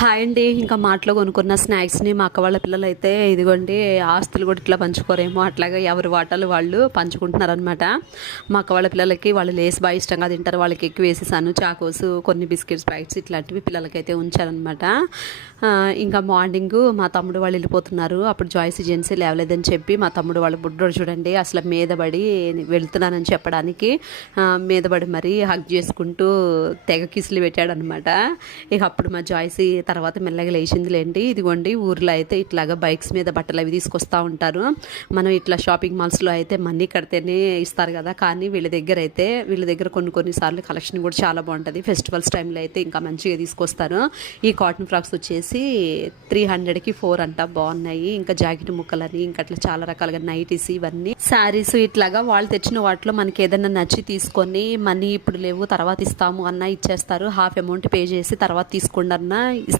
Hi అండి. ఇంకా మాటలో కొనుక్కున్న స్నాక్స్ని మా అక్క వాళ్ళ పిల్లలు అయితే ఇదిగోండి ఆస్తులు కూడా ఇట్లా పంచుకోరేమో అట్లాగా ఎవరి వాటాలు వాళ్ళు పంచుకుంటున్నారనమాట. మా అక్క వాళ్ళ పిల్లలకి వాళ్ళు లేస్ బాగా ఇష్టంగా తింటారు, వాళ్ళకి ఎక్కువ వేసేసాను చాకోస్, కొన్ని బిస్కెట్స్ ప్యాకెట్స్ ఇట్లాంటివి పిల్లలకైతే ఉంచారనమాట. ఇంకా మార్నింగ్ మా తమ్ముడు వాళ్ళు వెళ్ళిపోతున్నారు. అప్పుడు జాయ్స్ జెన్సీ లేవలేదని చెప్పి మా తమ్ముడు వాళ్ళ బుడ్డోడు చూడండి అసలు మీదబడి వెళ్తున్నానని చెప్పడానికి మీదబడి మరీ హగ్ చేసుకుంటూ తెగ కిసులు పెట్టాడనమాట. ఇక అప్పుడు మా జాయ్సీ తర్వాత మెల్లగా లేచిందిలేండి. ఇదిగోండి ఊర్లో అయితే ఇట్లాగా బైక్స్ మీద బట్టలు అవి తీసుకొస్తూ ఉంటారు. మనం ఇట్లా షాపింగ్ మాల్స్లో అయితే మనీ కడితేనే ఇస్తారు కదా, కానీ వీళ్ళ దగ్గర కొన్నిసార్లు కలెక్షన్ కూడా చాలా బాగుంటుంది. ఫెస్టివల్స్ టైంలో అయితే ఇంకా మంచిగా తీసుకొస్తారు. ఈ కాటన్ ఫ్రాక్స్ వచ్చేసి 300కి 4 అంట, బాగున్నాయి. ఇంకా జాకెట్ ముక్కలని ఇంకా అట్లా చాలా రకాలుగా నైటీస్, ఇవన్నీ శారీస్ ఇట్లాగా వాళ్ళు తెచ్చిన వాటిలో మనకి ఏదైనా నచ్చి తీసుకొని మనీ ఇప్పుడు లేవు తర్వాత ఇస్తాము అన్న ఇచ్చేస్తారు. హాఫ్ అమౌంట్ పే చేసి తర్వాత తీసుకోండి అన్న ఇస్తారు.